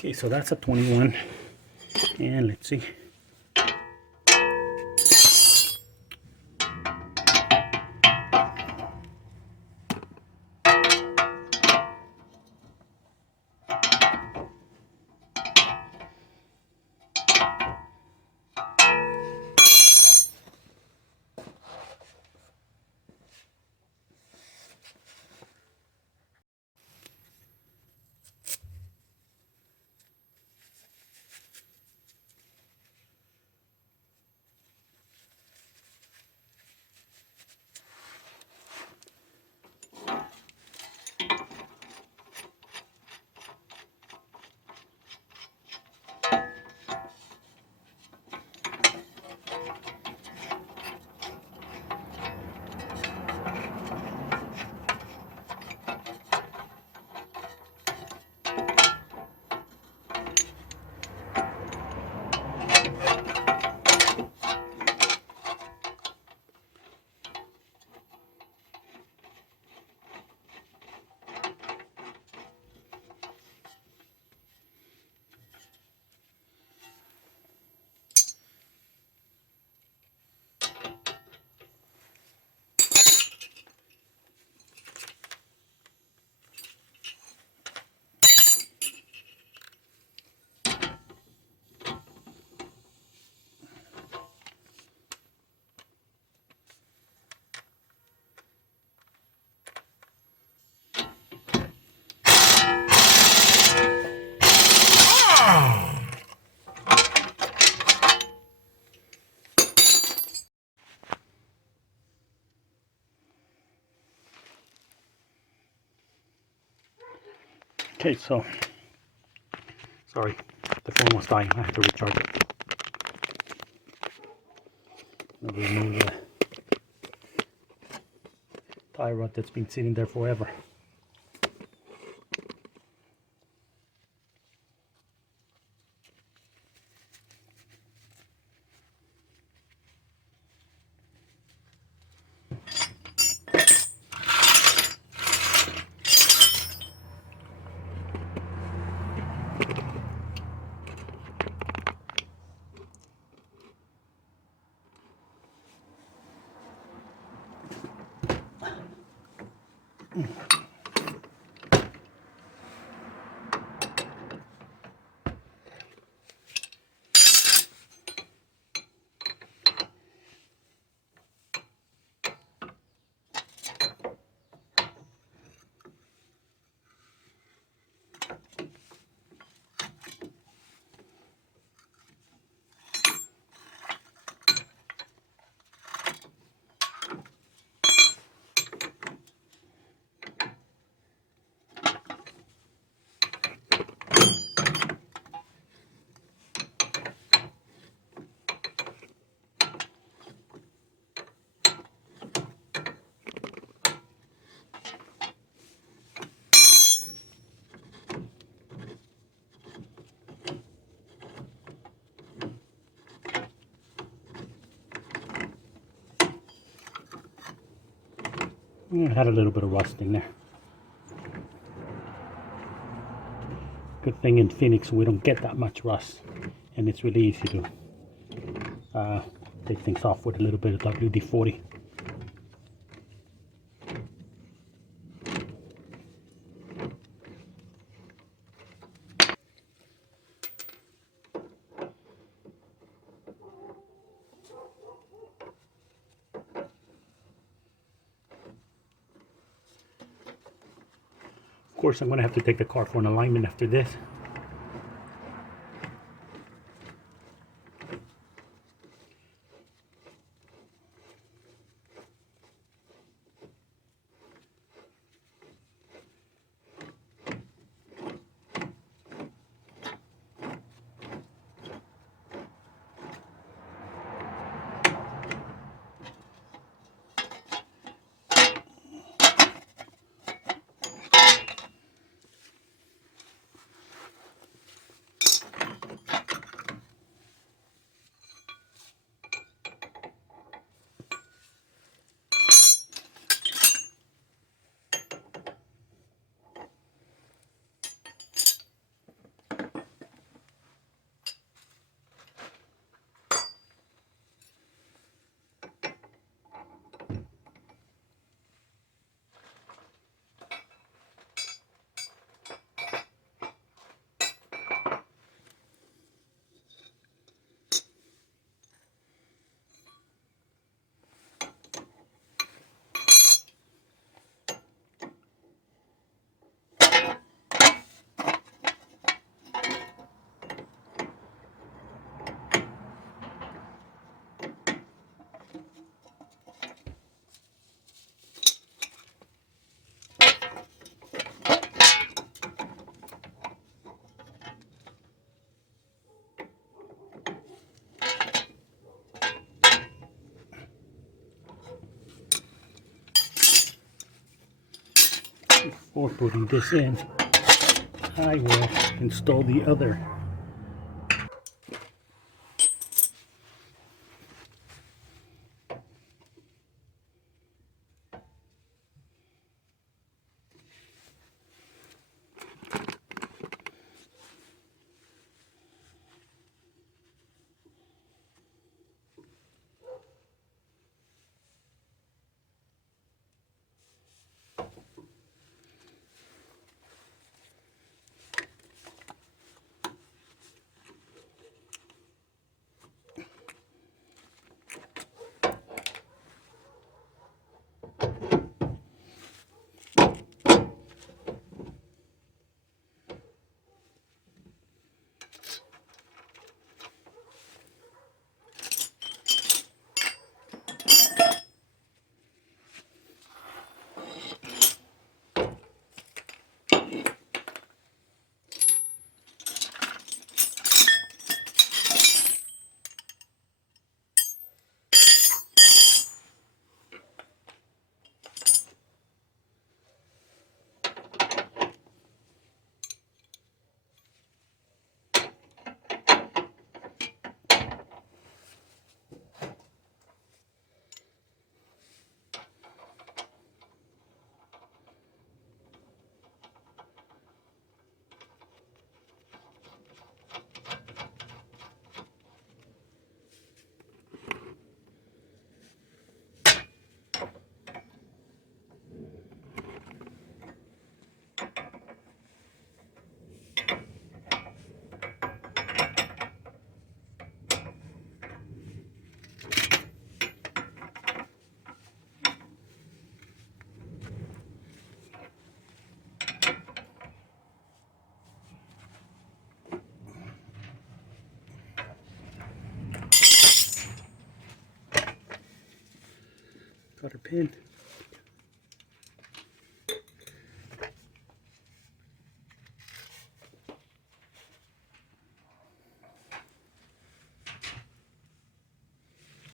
Okay, so that's a 21, and let's see. Okay, so sorry, the phone was dying. I had to recharge it. I'll remove the tie rod that's been sitting there forever. It had a little bit of rusting there. Good thing in Phoenix we don't get that much rust, and it's really easy to take things off with a little bit of WD-40. Of course, I'm going to have to take the car for an alignment after this. before putting this in, I will install the other. Got a pin.